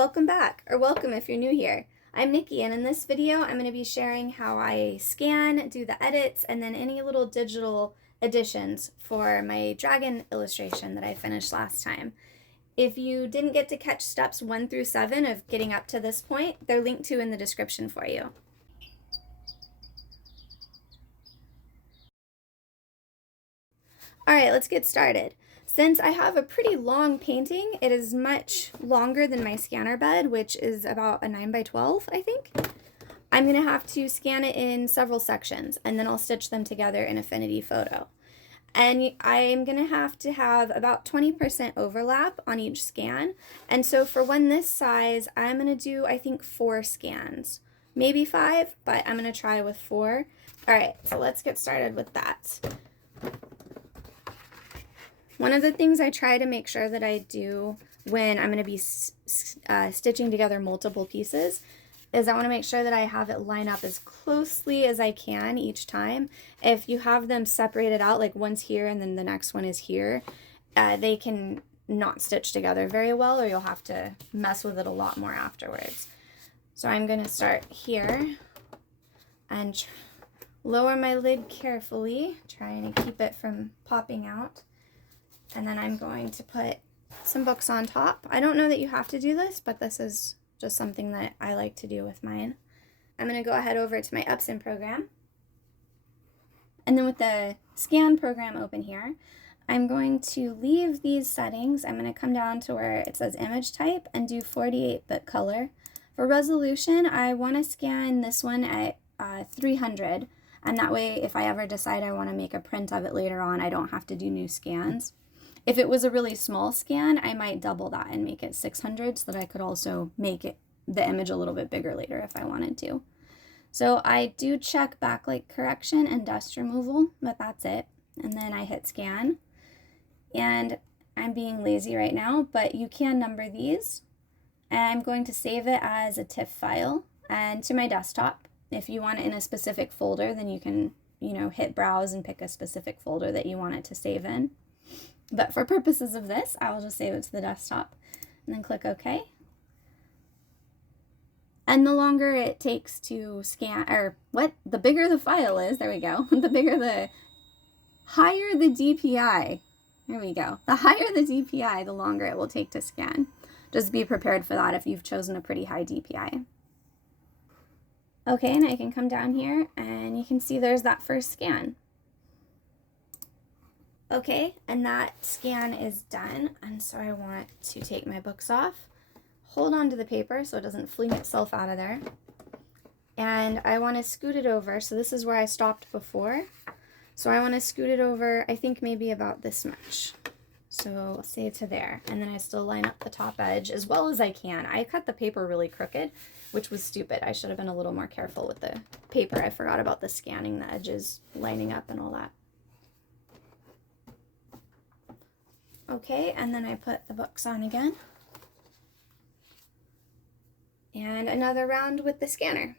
Welcome back, or welcome if you're new here. I'm Nikki, and in this video I'm going to be sharing how I scan, do the edits, and then any little digital additions for my dragon illustration that I finished last time. If you didn't get to catch steps 1 through 7 of getting up to this point, they're linked to in the description for you. Alright, let's get started. Since I have a pretty long painting, it is much longer than my scanner bed, which is about a 9 by 12, I think. I'm going to have to scan it in several sections, and then I'll stitch them together in Affinity Photo. And I'm going to have about 20% overlap on each scan. And so for one this size, I'm going to do, I think, 4 scans. Maybe 5, but I'm going to try with 4. Alright, so let's get started with that. One of the things I try to make sure that I do when I'm going to be stitching together multiple pieces is I want to make sure that I have it line up as closely as I can each time. If you have them separated out, like one's here and then the next one is here, they can not stitch together very well, or you'll have to mess with it a lot more afterwards. So I'm going to start here and lower my lid carefully, trying to keep it from popping out. And then I'm going to put some books on top. I don't know that you have to do this, but this is just something that I like to do with mine. I'm going to go ahead over to my Epson program. And then with the scan program open here, I'm going to leave these settings. I'm going to come down to where it says image type and do 48-bit color. For resolution, I want to scan this one at 300. And that way, if I ever decide I want to make a print of it later on, I don't have to do new scans. If it was a really small scan, I might double that and make it 600 so that I could also make the image a little bit bigger later if I wanted to. So I do check backlight correction and dust removal, but that's it. And then I hit scan. And I'm being lazy right now, but you can number these. And I'm going to save it as a TIFF file and to my desktop. If you want it in a specific folder, then you can, hit browse and pick a specific folder that you want it to save in. But for purposes of this, I will just save it to the desktop and then click OK. And the longer it takes to scan, the bigger the file is, there we go, the higher the DPI, there we go. The higher the DPI, the longer it will take to scan. Just be prepared for that if you've chosen a pretty high DPI. Okay, and I can come down here and you can see there's that first scan. Okay, and that scan is done, and so I want to take my books off, hold on to the paper so it doesn't fling itself out of there, and I want to scoot it over. So this is where I stopped before, so I want to scoot it over, I think maybe about this much. So I'll say to there, and then I still line up the top edge as well as I can. I cut the paper really crooked, which was stupid. I should have been a little more careful with the paper. I forgot about the scanning, the edges lining up and all that. Okay, and then I put the books on again. And another round with the scanner.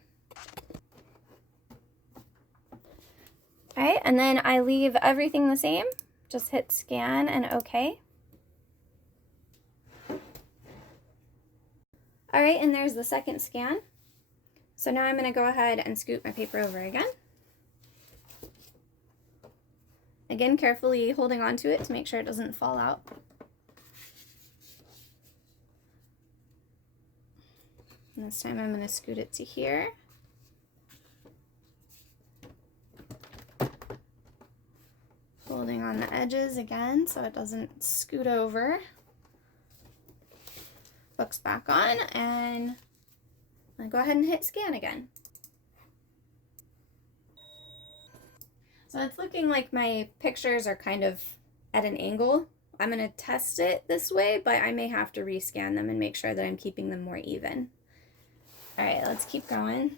Alright, and then I leave everything the same. Just hit scan and OK. Alright, and there's the second scan. So now I'm going to go ahead and scoot my paper over again. Again, carefully holding on to it to make sure it doesn't fall out. And this time I'm going to scoot it to here. Holding on the edges again so it doesn't scoot over. Books back on, and I'll go ahead and hit scan again. So it's looking like my pictures are kind of at an angle. I'm going to test it this way, but I may have to rescan them and make sure that I'm keeping them more even. All right, let's keep going.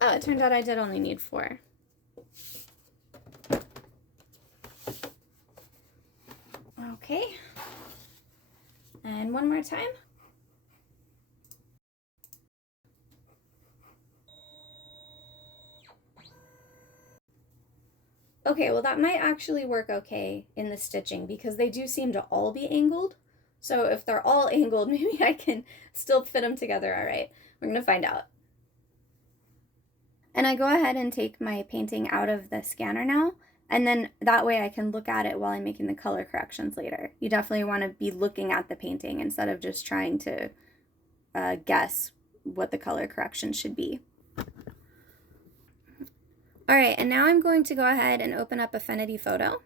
Oh, it turned out I did only need 4. Okay. And one more time. Okay, well that might actually work okay in the stitching because they do seem to all be angled. So if they're all angled, maybe I can still fit them together all right. We're gonna find out. And I go ahead and take my painting out of the scanner now, and then that way I can look at it while I'm making the color corrections later. You definitely want to be looking at the painting instead of just trying to guess what the color correction should be. All right, and now I'm going to go ahead and open up Affinity Photo.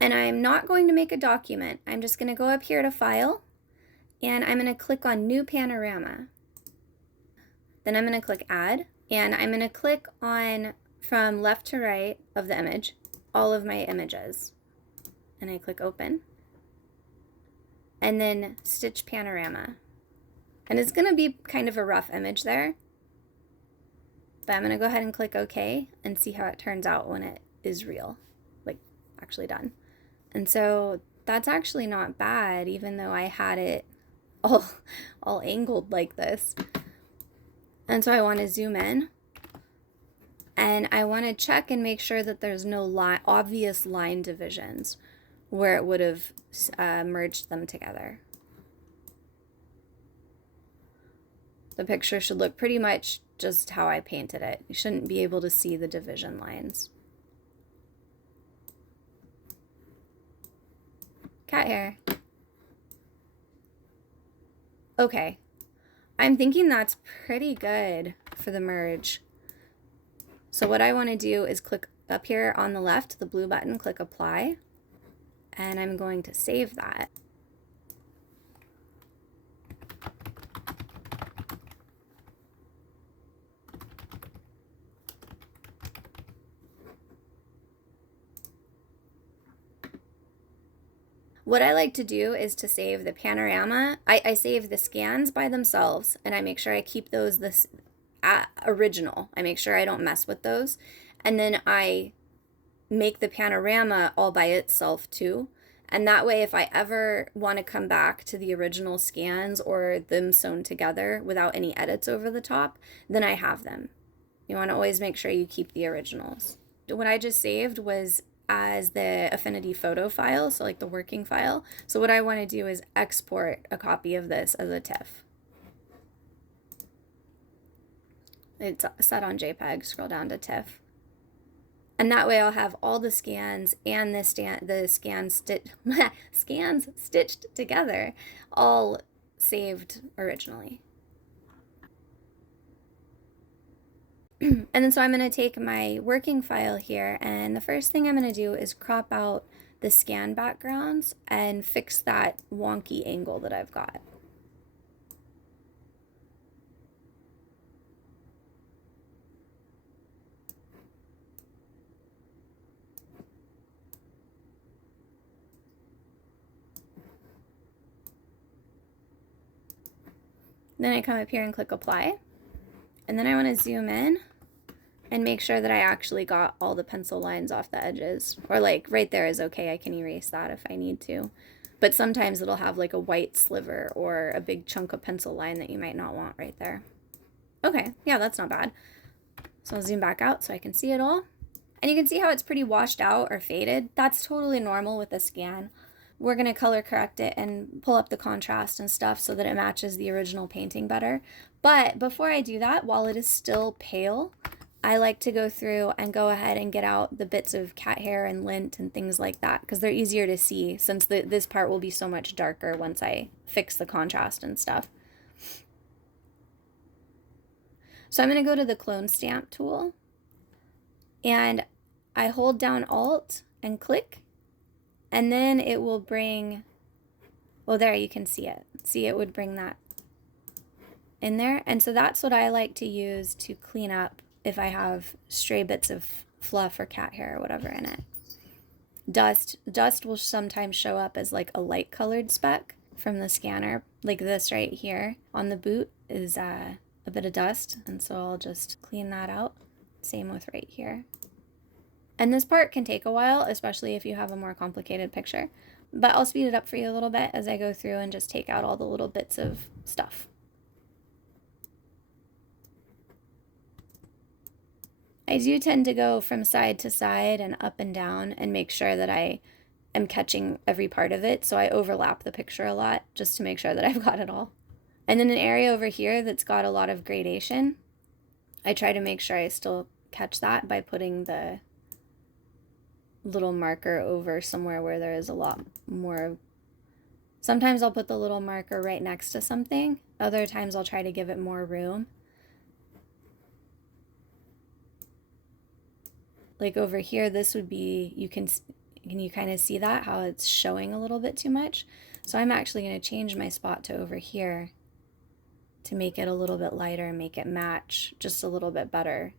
And I'm not going to make a document. I'm just going to go up here to File, and I'm going to click on New Panorama. Then I'm going to click Add, and I'm going to click on, from left to right of the image, all of my images. And I click Open. And then Stitch Panorama. And it's going to be kind of a rough image there. But I'm going to go ahead and click OK and see how it turns out when it is real, like actually done. And so that's actually not bad, even though I had it all angled like this. And so I want to zoom in. And I want to check and make sure that there's no obvious line divisions where it would have merged them together. The picture should look pretty much just how I painted it. You shouldn't be able to see the division lines. Cat hair. Okay. I'm thinking that's pretty good for the merge. So what I want to do is click up here on the left, the blue button, click Apply, and I'm going to save that. What I like to do is to save the panorama. I save the scans by themselves, and I make sure I keep those original. I make sure I don't mess with those. And then I make the panorama all by itself too. And that way, if I ever want to come back to the original scans or them sewn together without any edits over the top, then I have them. You want to always make sure you keep the originals. What I just saved was as the Affinity Photo file, so like the working file. So what I want to do is export a copy of this as a TIFF. It's set on JPEG, scroll down to TIFF. And that way I'll have all the scans and the scans stitched together, all saved originally. And then so I'm going to take my working file here, and the first thing I'm going to do is crop out the scan backgrounds and fix that wonky angle that I've got. Then I come up here and click Apply, and then I want to zoom in and make sure that I actually got all the pencil lines off the edges. Or like right there is okay, I can erase that if I need to. But sometimes it'll have like a white sliver or a big chunk of pencil line that you might not want right there. Okay, yeah, that's not bad. So I'll zoom back out so I can see it all. And you can see how it's pretty washed out or faded. That's totally normal with a scan. We're going to color correct it and pull up the contrast and stuff so that it matches the original painting better. But before I do that, while it is still pale, I like to go through and go ahead and get out the bits of cat hair and lint and things like that because they're easier to see since this part will be so much darker once I fix the contrast and stuff. So I'm going to go to the clone stamp tool and I hold down Alt and click, and then it will bring, well, there you can see it. See, it would bring that in there. And so that's what I like to use to clean up if I have stray bits of fluff or cat hair or whatever in it. Dust will sometimes show up as like a light colored speck from the scanner. Like this right here on the boot is a bit of dust, and so I'll just clean that out. Same with right here. And this part can take a while, especially if you have a more complicated picture, but I'll speed it up for you a little bit as I go through and just take out all the little bits of stuff. I I do tend to go from side to side and up and down and make sure that I am catching every part of it. So I overlap the picture a lot just to make sure that I've got it all. And then an area over here that's got a lot of gradation, I try to make sure I still catch that by putting the little marker over somewhere where there is a lot more. Sometimes I'll put the little marker right next to something. Other times I'll try to give it more room. Like over here, this would be, can you kind of see that, how it's showing a little bit too much? So I'm actually going to change my spot to over here to make it a little bit lighter and make it match just a little bit better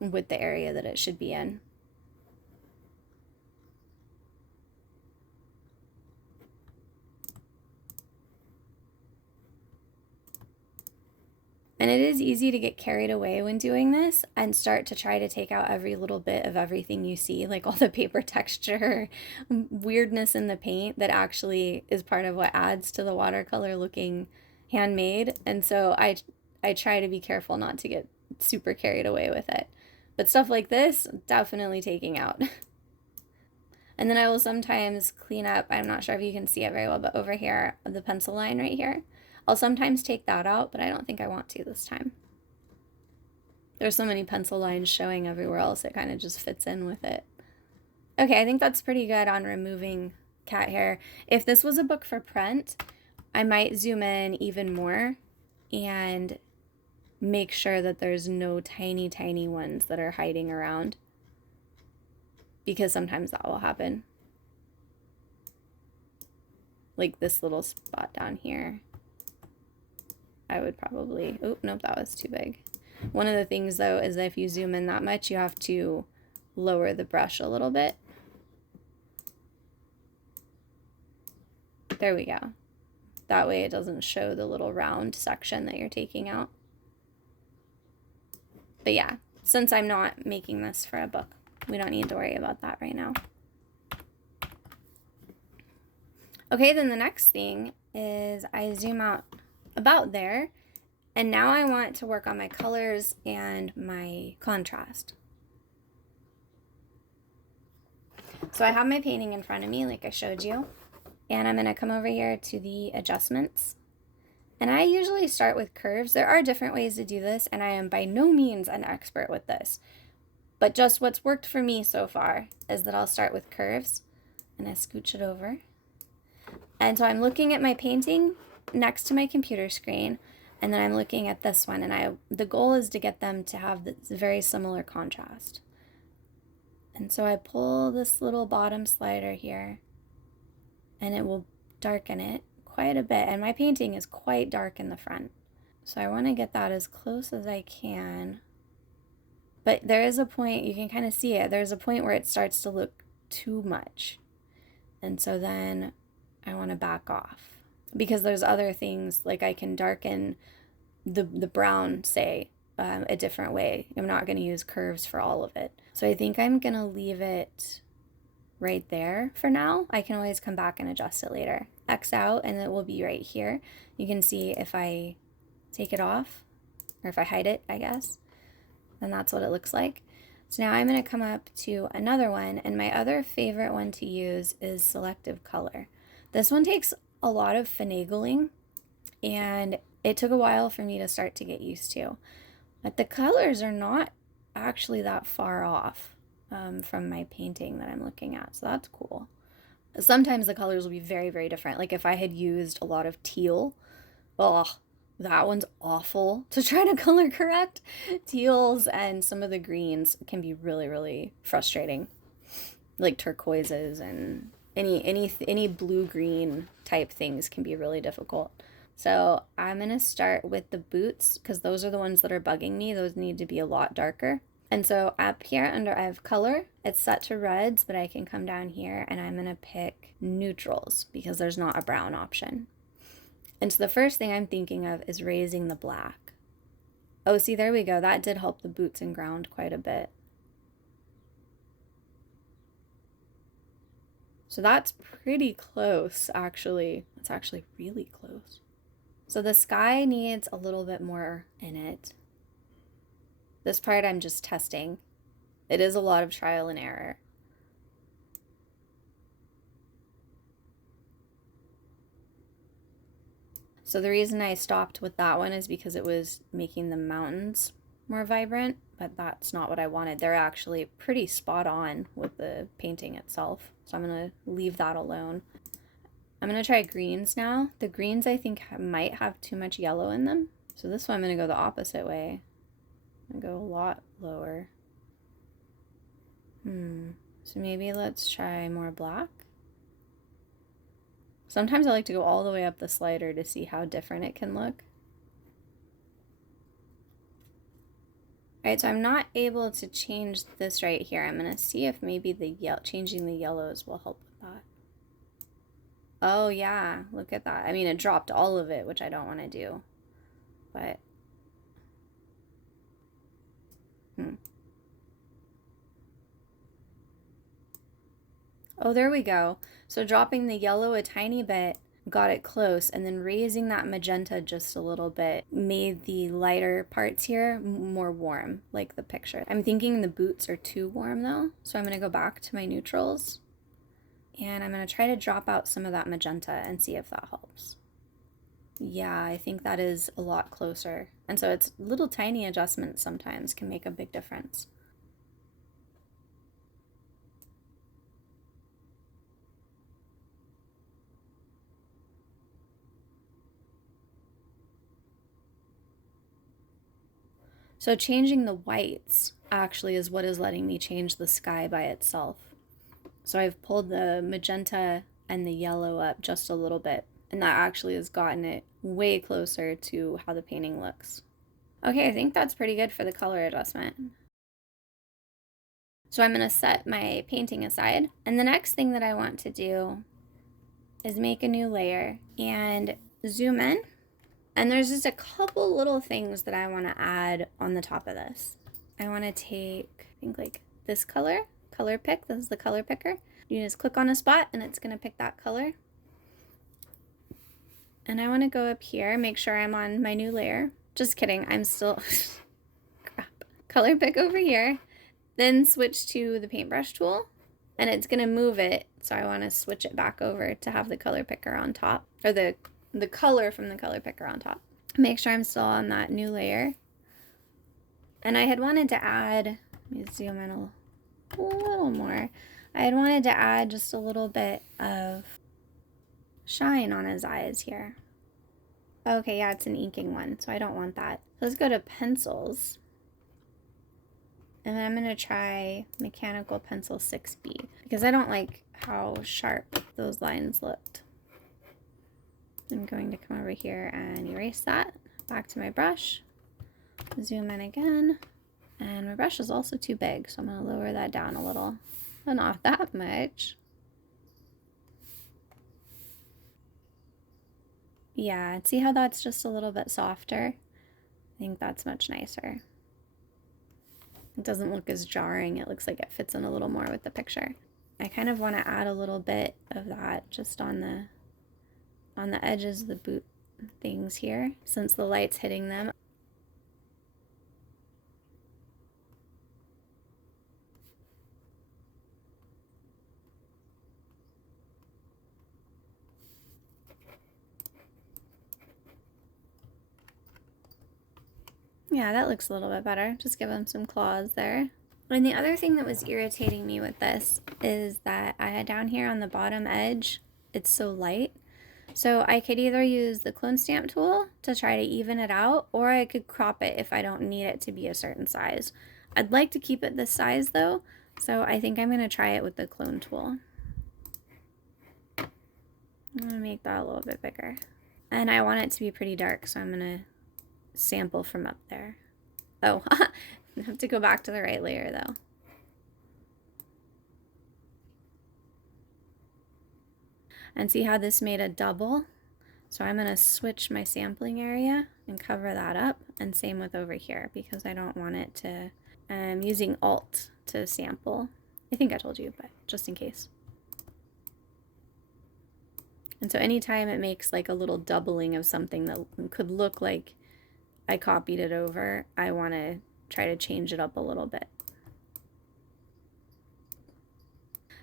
with the area that it should be in. And it is easy to get carried away when doing this and start to try to take out every little bit of everything you see, like all the paper texture, weirdness in the paint that actually is part of what adds to the watercolor looking handmade. And so I try to be careful not to get super carried away with it. But stuff like this, definitely taking out. And then I will sometimes clean up, I'm not sure if you can see it very well, but over here, the pencil line right here, I'll sometimes take that out, but I don't think I want to this time. There's so many pencil lines showing everywhere else, it kind of just fits in with it. Okay, I think that's pretty good on removing cat hair. If this was a book for print, I might zoom in even more and make sure that there's no tiny, tiny ones that are hiding around, because sometimes that will happen. Like this little spot down here. I would probably, oh, nope, that was too big. One of the things though is that if you zoom in that much, you have to lower the brush a little bit. There we go. That way it doesn't show the little round section that you're taking out. But yeah, since I'm not making this for a book, we don't need to worry about that right now. Okay, then the next thing is I zoom out about there, and now I want to work on my colors and my contrast. So I have my painting in front of me like I showed you, and I'm going to come over here to the adjustments, and I usually start with curves. There are different ways to do this, and I am by no means an expert with this, but just what's worked for me so far is that I'll start with curves and I scooch it over. And so I'm looking at my painting next to my computer screen, and then I'm looking at this one, and the goal is to get them to have this very similar contrast. And so I pull this little bottom slider here, and it will darken it quite a bit, and my painting is quite dark in the front. So I want to get that as close as I can. But there is a point, you can kind of see it, there's a point where it starts to look too much. And so then I want to back off, because there's other things, like I can darken the brown, say, a different way. I'm not going to use curves for all of it. So I think I'm going to leave it right there for now. I can always come back and adjust it later. X out, and it will be right here. You can see if I take it off, or if I hide it, I guess, then that's what it looks like. So now I'm going to come up to another one, and my other favorite one to use is selective color. This one takes a lot of finagling, and it took a while for me to start to get used to. But the colors are not actually that far off from my painting that I'm looking at, so that's cool. Sometimes the colors will be very, very different. Like if I had used a lot of teal, oh, that one's awful to try to color correct. Teals and some of the greens can be really, really frustrating. Like turquoises and any blue-green type things can be really difficult. So I'm going to start with the boots, because those are the ones that are bugging me. Those need to be a lot darker. And so up here under I have color, it's set to reds, but I can come down here and I'm going to pick neutrals because there's not a brown option. And so the first thing I'm thinking of is raising the black. Oh, see, there we go. That did help the boots and ground quite a bit. So that's pretty close, actually. It's actually really close. So the sky needs a little bit more in it. This part I'm just testing. It is a lot of trial and error. So the reason I stopped with that one is because it was making the mountains more vibrant, but that's not what I wanted. They're actually pretty spot on with the painting itself. So I'm gonna leave that alone. I'm gonna try greens now. The greens I think might have too much yellow in them. So this one I'm gonna go the opposite way. I'm gonna go a lot lower. So maybe let's try more black. Sometimes I like to go all the way up the slider to see how different it can look. All right, so I'm not able to change this right here. I'm gonna see if maybe changing the yellows will help with that. Oh yeah, look at that. I mean, it dropped all of it, which I don't want to do, but Oh, there we go. So dropping the yellow a tiny bit got it close, and then raising that magenta just a little bit made the lighter parts here more warm, like the picture. I'm thinking the boots are too warm though, so I'm gonna go back to my neutrals, and I'm gonna try to drop out some of that magenta and see if that helps. Yeah, I think that is a lot closer. And so it's little tiny adjustments sometimes can make a big difference. So changing the whites actually is what is letting me change the sky by itself. So I've pulled the magenta and the yellow up just a little bit, and that actually has gotten it way closer to how the painting looks. Okay, I think that's pretty good for the color adjustment. So I'm gonna set my painting aside, and the next thing that I want to do is make a new layer and zoom in. And there's just a couple little things that I want to add on the top of this. I want to take, I think like this color pick. This is the color picker. You just click on a spot and it's going to pick that color. And I want to go up here, make sure I'm on my new layer. Just kidding, I'm still, crap. Color pick over here, then switch to the paintbrush tool, and it's going to move it. So I want to switch it back over to have the color picker on top, or the color from the color picker on top. Make sure I'm still on that new layer. And I had wanted to add, let me zoom in a little more. I had wanted to add just a little bit of shine on his eyes here. Okay, yeah, it's an inking one, so I don't want that. Let's go to pencils. And then I'm gonna try mechanical pencil 6B because I don't like how sharp those lines looked. I'm going to come over here and erase that. Back to my brush, zoom in again, and my brush is also too big, so I'm going to lower that down a little, but not that much. Yeah, see how that's just a little bit softer? I think that's much nicer. It doesn't look as jarring. It looks like it fits in a little more with the picture. I kind of want to add a little bit of that just on the edges of the boot things here, since the light's hitting them. Yeah, that looks a little bit better. Just give them some claws there. And the other thing that was irritating me with this is that I had down here on the bottom edge, it's so light. So I could either use the clone stamp tool to try to even it out, or I could crop it if I don't need it to be a certain size. I'd like to keep it this size though, so I think I'm gonna try it with the clone tool. I'm gonna make that a little bit bigger. And I want it to be pretty dark, so I'm gonna sample from up there. Oh, I have to go back to the right layer though. And see how this made a double? So I'm gonna switch my sampling area and cover that up, and same with over here because I don't want it to, I'm using Alt to sample. I think I told you, but just in case. And so anytime it makes like a little doubling of something that could look like I copied it over, I want to try to change it up a little bit.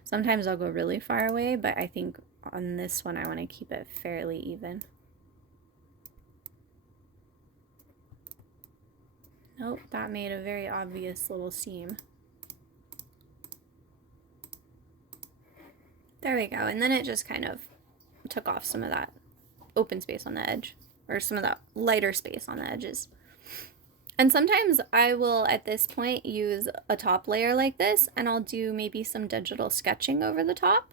Sometimes I'll go really far away, but I think on this one I want to keep it fairly even. Nope, that made a very obvious little seam. There we go, and then it just kind of took off some of that open space on the edge, or some of that lighter space on the edges. And sometimes I will, at this point, use a top layer like this, and I'll do maybe some digital sketching over the top.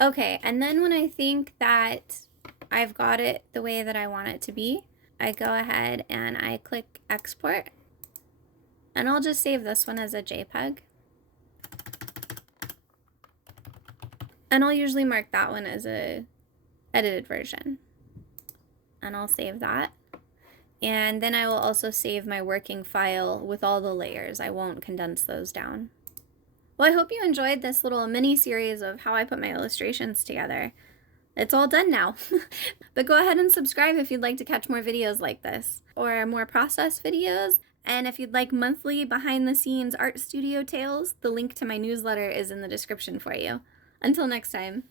Okay, and then when I think that I've got it the way that I want it to be, I go ahead and I click export. And I'll just save this one as a JPEG. And I'll usually mark that one as a edited version. And I'll save that. And then I will also save my working file with all the layers. I won't condense those down. Well, I hope you enjoyed this little mini series of how I put my illustrations together. It's all done now. But go ahead and subscribe if you'd like to catch more videos like this, or more process videos. And if you'd like monthly behind-the-scenes art studio tales, the link to my newsletter is in the description for you. Until next time.